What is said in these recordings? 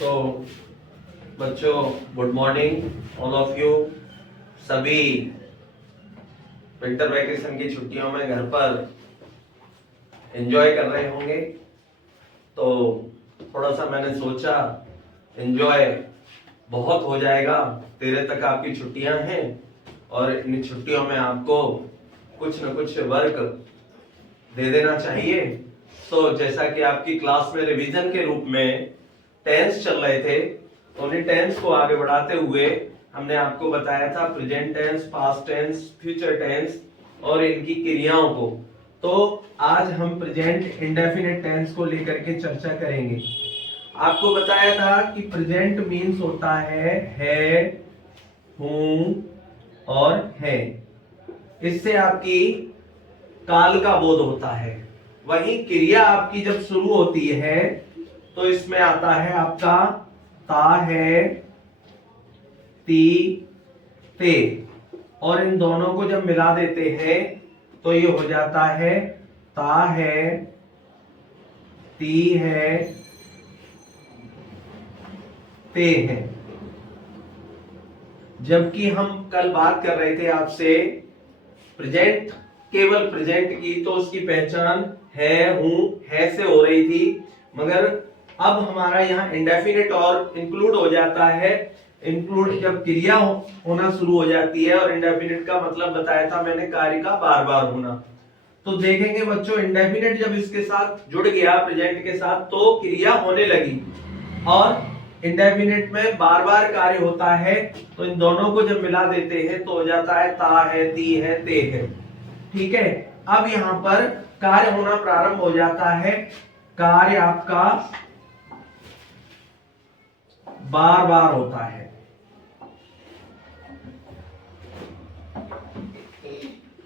तो बच्चों, good morning all of you. सभी विंटर वैकेशन की छुट्टियों में घर पर एंजॉय कर रहे होंगे। तो थोड़ा सा मैंने सोचा एंजॉय बहुत हो जाएगा। 13 तक आपकी छुट्टियां हैं और इन छुट्टियों में आपको कुछ न कुछ वर्क दे देना चाहिए। तो जैसा कि आपकी क्लास में रिवीजन के रूप में टेंस चल रहे थे, तो उन्हीं टेंस को आगे बढ़ाते हुए हमने आपको बताया था present tense, past tense, future tense और इनकी क्रियाओं को। तो आज हम प्रेजेंट इंडेफिनिट टेंस को लेकर के चर्चा करेंगे। आपको बताया था कि प्रेजेंट मीन्स होता है, हूं और है। इससे आपकी काल का बोध होता है। वही क्रिया आपकी जब शुरू होती है तो इसमें आता है आपका ता है, ती, ते, और इन दोनों को जब मिला देते हैं तो ये हो जाता है ता है, ती है, ते है। जबकि हम कल बात कर रहे थे आपसे प्रेजेंट, केवल प्रेजेंट की, तो उसकी पहचान है, हूं, है से हो रही थी, मगर अब हमारा यहाँ इंडेफिनिट और इंक्लूड हो जाता है। इंक्लूड जब क्रिया होना शुरू हो जाती है, और इंडेफिनिट का मतलब बताया था मैंने कार्य का बार बार होना। तो देखेंगे बच्चों, इंडेफिनिट जब इसके साथ जुड़ गया प्रेजेंट के साथ तो क्रिया होने लगी, और इंडेफिनिट में बार बार कार्य होता है। तो इन दोनों को जब मिला देते हैं तो हो जाता है ता है, ती है, ते है। ठीक है, अब यहां पर कार्य होना प्रारंभ हो जाता है। कार्य आपका बार बार होता है।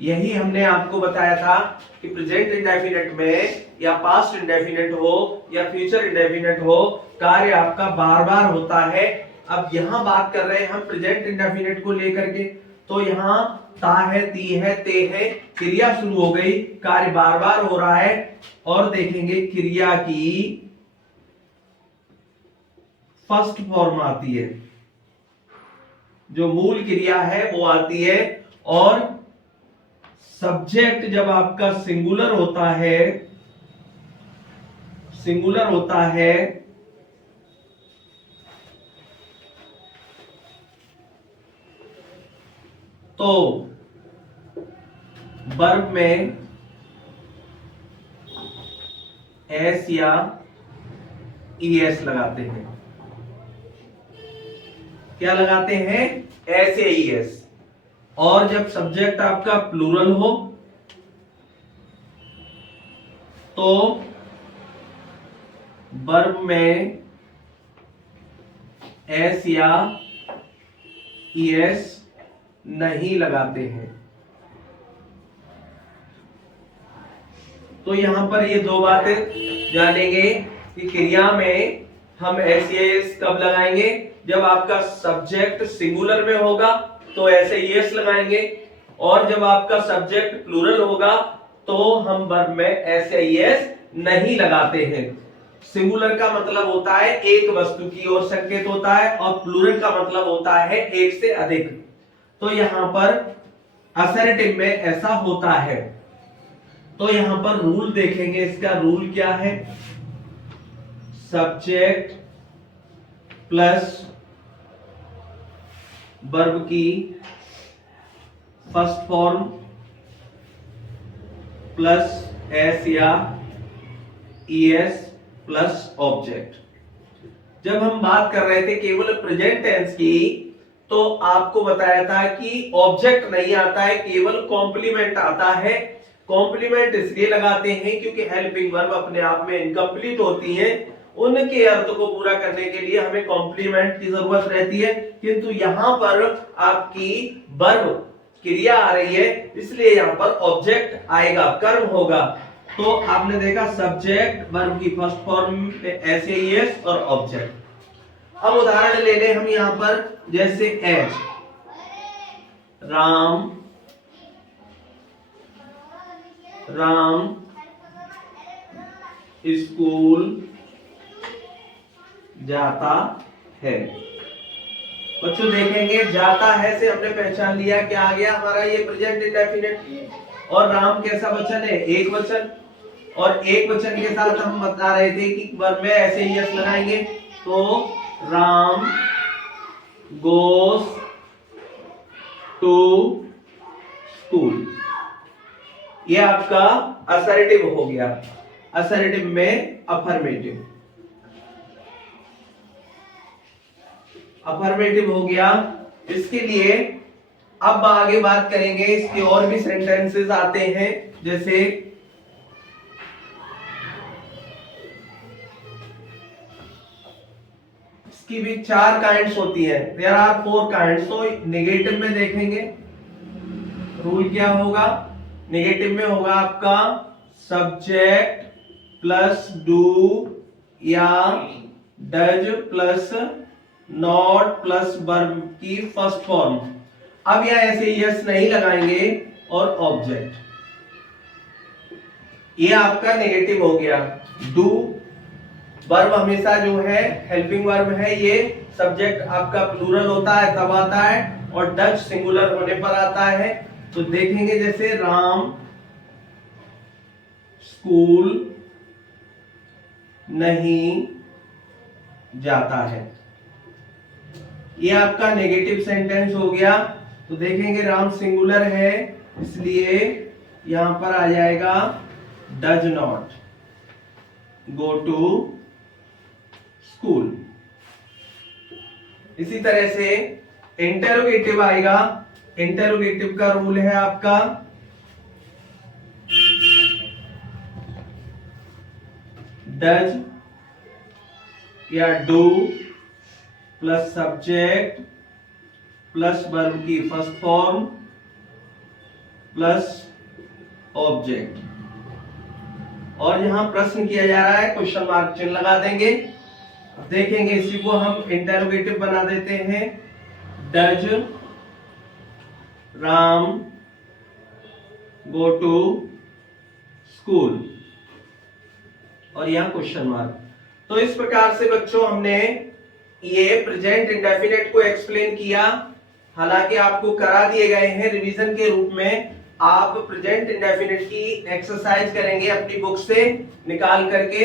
यही हमने आपको बताया था कि प्रेजेंट इंडेफिनिट में या पास्ट इंडेफिनिट हो या फ्यूचर इंडेफिनिट हो, कार्य आपका बार बार होता है। अब यहां बात कर रहे हैं हम प्रेजेंट इंडेफिनिट को लेकर के, तो यहां ता है, ती है, ते है, क्रिया शुरू हो गई, कार्य बार बार हो रहा है। और देखेंगे क्रिया की फर्स्ट फॉर्म आती है, जो मूल क्रिया है वो आती है। और सब्जेक्ट जब आपका सिंगुलर होता है, सिंगुलर होता है, तो वर्ब में एस या ईएस लगाते हैं। क्या लगाते हैं? एस या ईएस। और जब सब्जेक्ट आपका प्लूरल हो तो वर्ब में एस या ईएस नहीं लगाते हैं। तो यहां पर ये दो बातें जानेंगे कि क्रिया में हम एस या ईएस कब लगाएंगे। जब आपका सब्जेक्ट सिंगुलर में होगा तो ऐसे ईएस लगाएंगे, और जब आपका सब्जेक्ट प्लूरल होगा तो हम वर्ब में एस या ईएस नहीं लगाते हैं। सिंगुलर का मतलब होता है एक वस्तु की ओर संकेत होता है, और प्लूरल का मतलब होता है एक से अधिक। तो यहां पर असर्टिव में ऐसा होता है। तो यहां पर रूल देखेंगे, इसका रूल क्या है? सब्जेक्ट प्लस वर्ब की फर्स्ट फॉर्म प्लस एस या ईएस प्लस ऑब्जेक्ट। जब हम बात कर रहे थे केवल प्रेजेंट टेंस की, तो आपको बताया था कि ऑब्जेक्ट नहीं आता है, केवल कॉम्प्लीमेंट आता है। कॉम्प्लीमेंट इसलिए लगाते हैं क्योंकि हेल्पिंग वर्ब अपने आप में इनकम्प्लीट होती है, उनके अर्थ को पूरा करने के लिए हमें कॉम्प्लीमेंट की जरूरत रहती है। किंतु यहां पर आपकी वर्ब क्रिया आ रही है, इसलिए यहां पर ऑब्जेक्ट आएगा, कर्म होगा। तो आपने देखा सब्जेक्ट, वर्ब की फर्स्ट फॉर्म एस या ईएस और ऑब्जेक्ट। अब उदाहरण ले लें हम यहां पर, जैसे एज, राम, राम स्कूल जाता है। बच्चों देखेंगे जाता है से हमने पहचान लिया क्या आ गया हमारा ये प्रेजेंट इंडेफिनिट। और राम कैसा वचन है, एक वचन, और एक वचन के साथ हम बता रहे थे कि वर्ब में ऐसे ही यस लगाएंगे। तो राम गोस टू स्कूल, ये आपका असर्टिव हो गया। असर्टिव में अफर्मेटिव, अफर्मेटिव हो गया। इसके लिए अब आगे बात करेंगे, इसके और भी सेंटेंसेस आते हैं, जैसे इसकी भी 4 काइंड्स होती है। There are 4 kinds. तो नेगेटिव में देखेंगे रूल क्या होगा। नेगेटिव में होगा आपका सब्जेक्ट प्लस डू या does plus not plus verb की फर्स्ट फॉर्म। अब यहां ऐसे यस नहीं लगाएंगे और ऑब्जेक्ट, ये आपका नेगेटिव हो गया। डू वर्ब हमेशा जो है हेल्पिंग वर्ब है, ये सब्जेक्ट आपका प्लूरल होता है तब आता है, और डज सिंगुलर होने पर आता है। तो देखेंगे जैसे राम स्कूल नहीं जाता है, ये आपका नेगेटिव सेंटेंस हो गया। तो देखेंगे राम सिंगुलर है, इसलिए यहां पर आ जाएगा does not go to school. इसी तरह से इंटेरोगेटिव आएगा। इंटेरोगेटिव का रूल है आपका डज या do plus subject plus verb की फर्स्ट फॉर्म प्लस ऑब्जेक्ट, और यहां प्रश्न किया जा रहा है, क्वेश्चन मार्क चिन्ह लगा देंगे। देखेंगे इसी को हम इंटेरोगेटिव बना देते हैं। Does Ram go to school, और यहां क्वेश्चन मार्क। तो इस प्रकार से बच्चों हमने ये प्रेजेंट इंडेफिनिट को एक्सप्लेन किया। हालांकि आपको करा दिए गए हैं रिवीजन के रूप में। आप प्रेजेंट इंडेफिनिट की एक्सरसाइज करेंगे अपनी बुक से निकाल करके,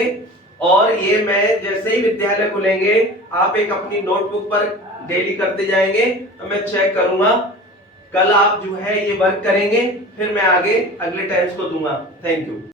और ये मैं जैसे ही विद्यालय खुलेंगे आप एक अपनी नोटबुक पर डेली करते जाएंगे, तो मैं चेक करूंगा। कल आप जो है ये वर्क करेंगे, फिर मैं आगे अगले टेंस को दूंगा। Thank you.